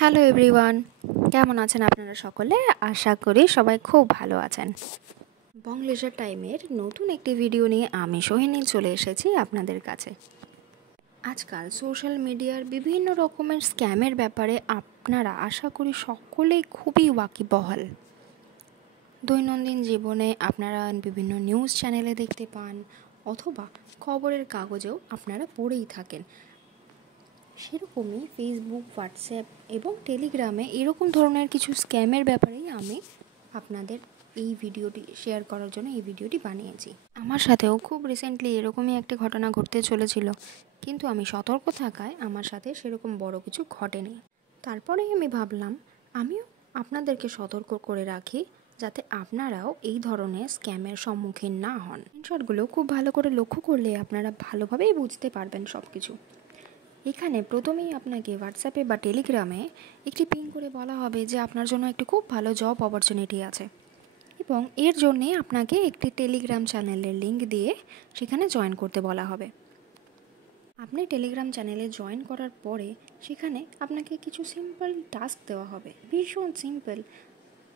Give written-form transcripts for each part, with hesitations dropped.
Hello everyone, কেমন আছেন আপনারা সকলে? আশা করি সবাই খুব ভালো আছেন। বং লেজার টাইমের নতুন একটি ভিডিও নিয়ে আমি সোহিনী চলে এসেছি আপনাদের কাছে। আজকাল সোশ্যাল মিডিয়ার বিভিন্ন রকমের স্ক্যামের ব্যাপারে আপনারা আশা করি সকলেই খুবই ওয়াকিবহাল। দৈনন্দিন জীবনে আপনারা বিভিন্ন নিউজ চ্যানেলে দেখতে পান অথবা খবরের কাগজেও আপনারা পড়েই থাকেন। সেরকমই ফেসবুক, হোয়াটসঅ্যাপ এবং টেলিগ্রামে এরকম ধরনের কিছু স্ক্যামের ব্যাপারেই আমি আপনাদের এই ভিডিওটি শেয়ার করার জন্য এই ভিডিওটি বানিয়েছি। আমার সাথেও খুব রিসেন্টলি এরকমই একটি ঘটনা ঘটতে চলেছিল, কিন্তু আমি সতর্ক থাকায় আমার সাথে সেরকম বড় কিছু ঘটেনি। তারপরেই আমি ভাবলাম আমিও আপনাদেরকে সতর্ক করে রাখি, যাতে আপনারাও এই ধরনের স্ক্যামের সম্মুখীন না হন। স্ক্রিনশটগুলো খুব ভালো করে লক্ষ্য করলে আপনারা ভালোভাবেই বুঝতে পারবেন সব কিছু। এখানে প্রথমেই আপনাকে হোয়াটসঅ্যাপে বা টেলিগ্রামে একটি পিন করে বলা হবে যে আপনার জন্য একটি খুব ভালো জব অপরচুনিটি আছে, এবং এর জন্যে আপনাকে একটি টেলিগ্রাম চ্যানেলের লিঙ্ক দিয়ে সেখানে জয়েন করতে বলা হবে। আপনি টেলিগ্রাম চ্যানেলে জয়েন করার পরে সেখানে আপনাকে কিছু সিম্পল টাস্ক দেওয়া হবে, ভীষণ সিম্পল,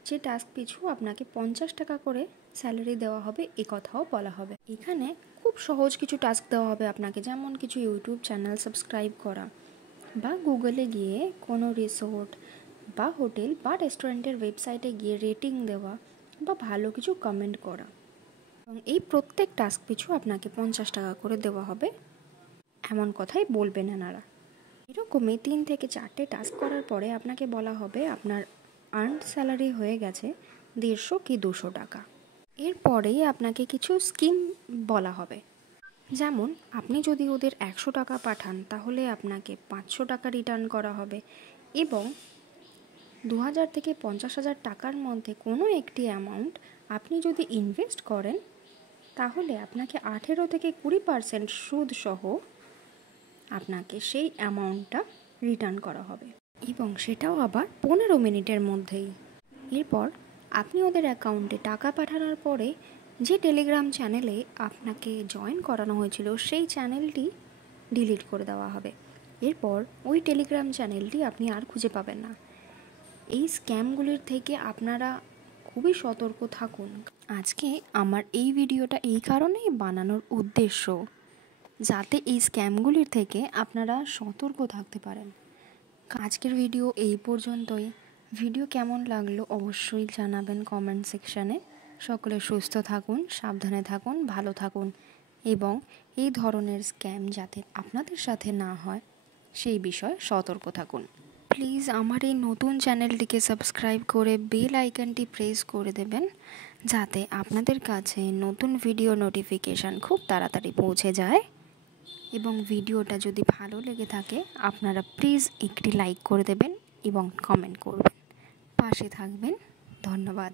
যে টাস্ক পিছু আপনাকে 50 টাকা করে স্যালারি দেওয়া হবে এ কথাও বলা হবে। এখানে খুব সহজ কিছু টাস্ক দেওয়া হবে আপনাকে, যেমন কিছু ইউটিউব চ্যানেল সাবস্ক্রাইব করা, বা গুগলে গিয়ে কোনো রিসোর্ট বা হোটেল বা রেস্টুরেন্টের ওয়েবসাইটে গিয়ে রেটিং দেওয়া বা ভালো কিছু কমেন্ট করা, এবং এই প্রত্যেক টাস্ক পিছু আপনাকে 50 টাকা করে দেওয়া হবে এমন কথাই বলবেন এনারা। এরকমই 3 থেকে 4টে টাস্ক করার পরে আপনাকে বলা হবে আপনার আর্নড স্যালারি হয়ে গেছে 150 কি 200 টাকা। এরপরেই আপনাকে কিছু স্কিম বলা হবে, যেমন আপনি যদি ওদের 100 টাকা পাঠান তাহলে আপনাকে 500 টাকা রিটার্ন করা হবে, এবং 2000 থেকে 50,000 টাকার মধ্যে কোনো একটি অ্যামাউন্ট আপনি যদি ইনভেস্ট করেন তাহলে আপনাকে 18 থেকে 20% সুদ সহ আপনাকে সেই অ্যামাউন্টটা রিটার্ন করা হবে, এবং সেটাও আবার 15 মিনিটের মধ্যেই। এরপর আপনি ওদের অ্যাকাউন্টে টাকা পাঠানোর পরে যে টেলিগ্রাম চ্যানেলে আপনাকে জয়েন করানো হয়েছিল সেই চ্যানেলটি ডিলিট করে দেওয়া হবে। এরপর ওই টেলিগ্রাম চ্যানেলটি আপনি আর খুঁজে পাবেন না। এই স্ক্যামগুলির থেকে আপনারা খুবই সতর্ক থাকুন। আজকে আমার এই ভিডিওটা এই কারণেই বানানোর উদ্দেশ্য, যাতে এই স্ক্যামগুলির থেকে আপনারা সতর্ক থাকতে পারেন। আজকের ভিডিও এই পর্যন্তই। ভিডিও কেমন লাগলো অবশ্যই জানাবেন কমেন্ট সেকশানে। সকলে সুস্থ থাকুন, সাবধানে থাকুন, ভালো থাকুন, এবং এই ধরনের স্ক্যাম যাতে আপনাদের সাথে না হয় সেই বিষয়ে সতর্ক থাকুন। প্লিজ আমার এই নতুন চ্যানেলটিকে সাবস্ক্রাইব করে বেল আইকনটি প্রেস করে দেবেন, যাতে আপনাদের কাছে নতুন ভিডিও নোটিফিকেশান খুব তাড়াতাড়ি পৌঁছে যায়। এবং ভিডিওটা যদি ভালো লেগে থাকে আপনারা প্লিজ একটি লাইক করে দেবেন এবং কমেন্ট করবেন। পাশে থাকবেন। ধন্যবাদ।